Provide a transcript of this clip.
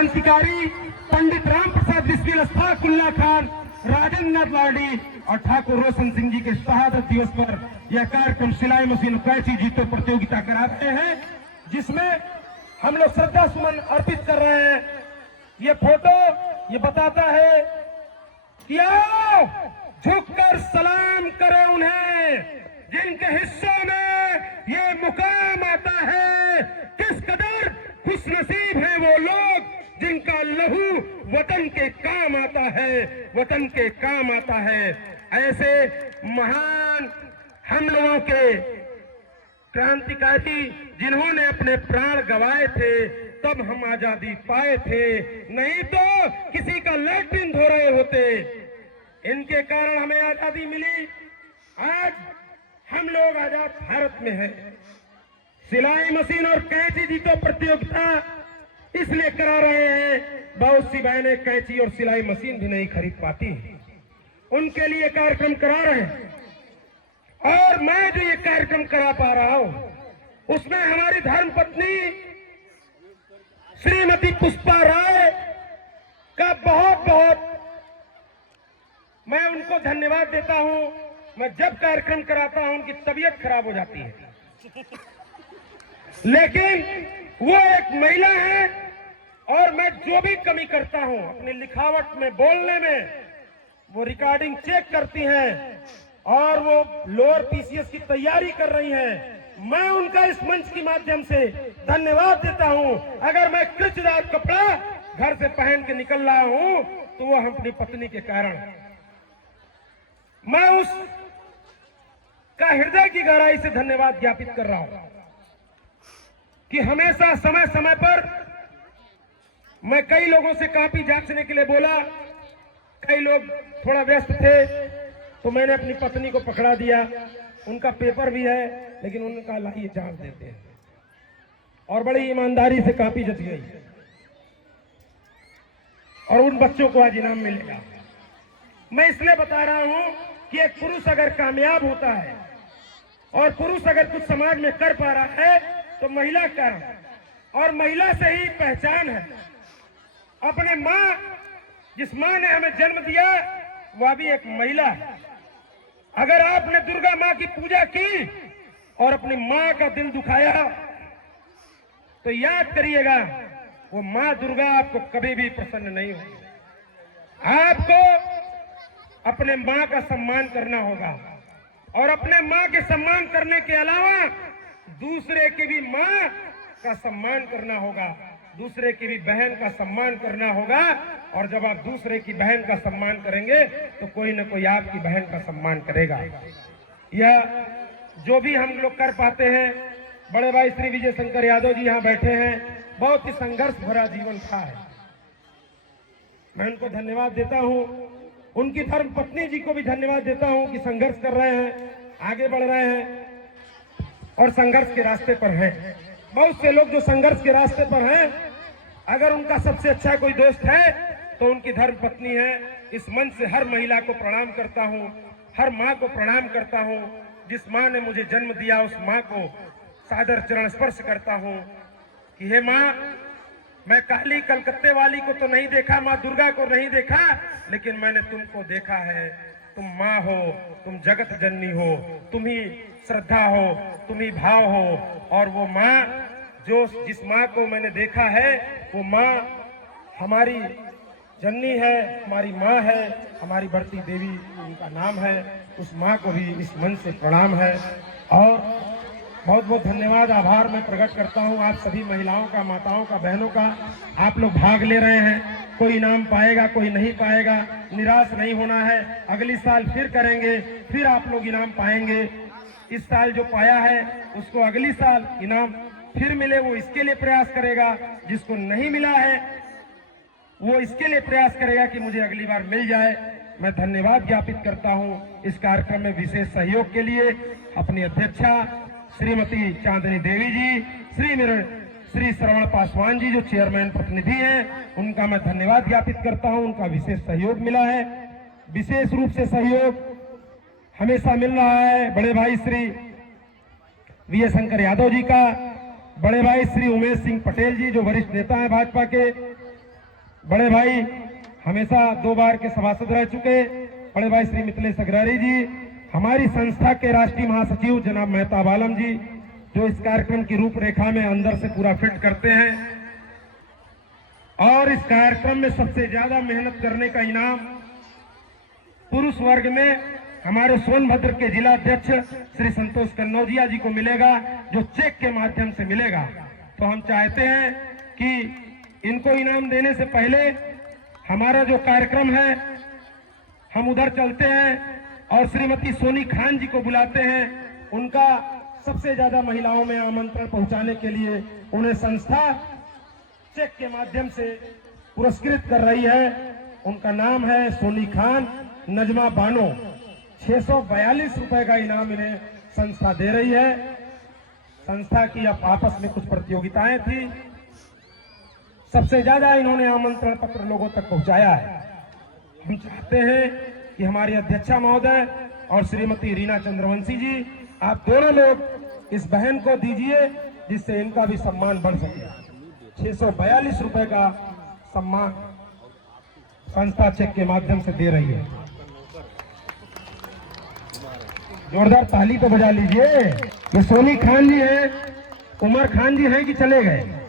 क्रांतिकारी पंडित राम प्रसाद बिस्मिल, अशफाक उल्लाह खान, राजेंद्र नाथ लाडी और ठाकुर रोशन सिंह जी के शहादत दिवस पर यह कार्यक्रम सिलाई मशीन कैंची जीतो प्रतियोगिता करा रहे हैं, जिसमें हम लोग श्रद्धा सुमन अर्पित कर रहे हैं। ये फोटो ये बताता है कि आओ झुककर सलाम करें उन्हें जिनके हिस्सों में ये मुकाम आता है। किस कदर खुशनसीब हैं वो लोग जिनका लहू वतन के काम आता है, वतन के काम आता है। ऐसे महान हम लोगों के क्रांतिकारी जिन्होंने अपने प्राण गंवाए थे, तब हम आजादी पाए थे, नहीं तो किसी का लैट्रिन धो रहे होते। इनके कारण हमें आजादी मिली। आज हम लोग आजाद भारत में हैं। सिलाई मशीन और कैंची जीतो प्रतियोगिता इसलिए करा रहे हैं, बहुत सी बहनें कैंची और सिलाई मशीन भी नहीं खरीद पाती, उनके लिए कार्यक्रम करा रहे हैं। और मैं जो ये कार्यक्रम करा पा रहा हूं उसमें हमारी धर्मपत्नी श्रीमती पुष्पा राय का बहुत बहुत मैं उनको धन्यवाद देता हूं। मैं जब कार्यक्रम कराता हूं उनकी तबीयत खराब हो जाती है, लेकिन वो एक महिला है और मैं जो भी कमी करता हूं अपनी लिखावट में, बोलने में, वो रिकॉर्डिंग चेक करती हैं और वो लोअर पीसीएस की तैयारी कर रही हैं। मैं उनका इस मंच के माध्यम से धन्यवाद देता हूं। अगर मैं कृचदार कपड़ा घर से पहन के निकल रहा हूं तो वो अपनी पत्नी के कारण। मैं उस का हृदय की गहराई से धन्यवाद ज्ञापित कर रहा हूं कि हमेशा समय समय पर मैं कई लोगों से कॉपी जांचने के लिए बोला, कई लोग थोड़ा व्यस्त थे तो मैंने अपनी पत्नी को पकड़ा दिया। उनका पेपर भी है लेकिन उन्होंने कहा लाइए जांच देते हैं, और बड़ी ईमानदारी से कॉपी जच गई और उन बच्चों को आज इनाम मिलेगा। मैं इसलिए बता रहा हूं कि एक पुरुष अगर कामयाब होता है और पुरुष अगर कुछ समाज में कर पा रहा है तो महिला कारण, और महिला से ही पहचान है। अपने माँ, जिस माँ ने हमें जन्म दिया वह भी एक महिला है। अगर आपने दुर्गा माँ की पूजा की और अपनी माँ का दिल दुखाया तो याद करिएगा वो माँ दुर्गा आपको कभी भी प्रसन्न नहीं होगी। आपको अपने माँ का सम्मान करना होगा, और अपने माँ के सम्मान करने के अलावा दूसरे की भी माँ का सम्मान करना होगा, दूसरे की भी बहन का सम्मान करना होगा। और जब आप दूसरे की बहन का सम्मान करेंगे तो कोई न कोई आपकी बहन का सम्मान करेगा। यह जो भी हम लोग कर पाते हैं। बड़े भाई श्री विजय शंकर यादव जी यहाँ बैठे हैं, बहुत ही संघर्ष भरा जीवन था है। मैं उनको धन्यवाद देता हूँ। उनकी धर्म पत्नी जी को भी धन्यवाद देता हूँ कि संघर्ष कर रहे हैं, आगे बढ़ रहे हैं और संघर्ष के रास्ते पर हैं। बहुत से लोग जो संघर्ष के रास्ते पर हैं, अगर उनका सबसे अच्छा कोई दोस्त है तो उनकी धर्म पत्नी है। इस मन से हर महिला को प्रणाम करता हूँ, हर माँ को प्रणाम करता हूँ। जिस माँ ने मुझे जन्म दिया उस माँ को सादर चरण स्पर्श करता हूँ कि हे माँ, मैं काली कलकत्ते वाली को तो नहीं देखा, माँ दुर्गा को नहीं देखा, लेकिन मैंने तुमको देखा है। तुम माँ हो, तुम जगत जननी हो, तुम ही श्रद्धा हो, तुम ही भाव हो। और वो माँ जो जिस माँ को मैंने देखा है वो माँ हमारी जननी है, हमारी माँ है, हमारी बढ़ती देवी उनका नाम है। उस माँ को भी इस मन से प्रणाम है और बहुत बहुत धन्यवाद, आभार मैं प्रकट करता हूँ आप सभी महिलाओं का, माताओं का, बहनों का। आप लोग भाग ले रहे हैं, कोई इनाम पाएगा, कोई नहीं पाएगा, निराश नहीं होना है। अगली साल फिर करेंगे, फिर आप लोग इनाम पाएंगे। इस साल जो पाया है उसको अगली साल इनाम फिर मिले, वो इसके लिए प्रयास करेगा। जिसको नहीं मिला है वो इसके लिए प्रयास करेगा कि मुझे अगली बार मिल जाए। मैं धन्यवाद ज्ञापित करता हूं इस कार्यक्रम में विशेष सहयोग के लिए अपनी अध्यक्षा श्रीमती चांदनी देवी जी, श्री श्रवण पासवान जी जो चेयरमैन प्रतिनिधि हैं, उनका मैं धन्यवाद ज्ञापित करता हूं। उनका विशेष सहयोग मिला है। विशेष रूप से सहयोग हमेशा मिल रहा है बड़े भाई श्री विजय शंकर यादव जी का, बड़े भाई श्री उमेश सिंह पटेल जी जो वरिष्ठ नेता हैं भाजपा के, बड़े भाई हमेशा 2 बार के सभासद रह चुके बड़े भाई श्री मिथिलेश अग्रवाल जी, हमारी संस्था के राष्ट्रीय महासचिव जनाब मेहताब आलम जी, जो इस कार्यक्रम की रूपरेखा में अंदर से पूरा फिट करते हैं, और इस कार्यक्रम में सबसे ज्यादा मेहनत करने का इनाम पुरुष वर्ग में हमारे सोनभद्र के जिला अध्यक्ष श्री संतोष कन्नौजिया जी को मिलेगा, जो चेक के माध्यम से मिलेगा। तो हम चाहते हैं कि इनको इनाम देने से पहले हमारा जो कार्यक्रम है हम उधर चलते हैं और श्रीमती सोनी खान जी को बुलाते हैं। उनका सबसे ज्यादा महिलाओं में आमंत्रण पहुंचाने के लिए उन्हें संस्था चेक के माध्यम से पुरस्कृत कर रही है। उनका नाम है सोनी खान नजमा बानो। 642 रुपए का इनाम इन्हें संस्था दे रही है। संस्था की आपस में कुछ प्रतियोगिताएं थी, सबसे ज्यादा इन्होंने आमंत्रण पत्र लोगों तक पहुंचाया है। हम चाहते हैं कि हमारी अध्यक्षा महोदय और श्रीमती रीना चंद्रवंशी जी, आप दोनों लोग इस बहन को दीजिए, जिससे इनका भी सम्मान बढ़ सके। 642 रुपए का सम्मान संस्था चेक के माध्यम से दे रही है। जोरदार ताली तो बजा लीजिए। ये सोनी खान जी हैं, उमर खान जी हैं कि चले गए?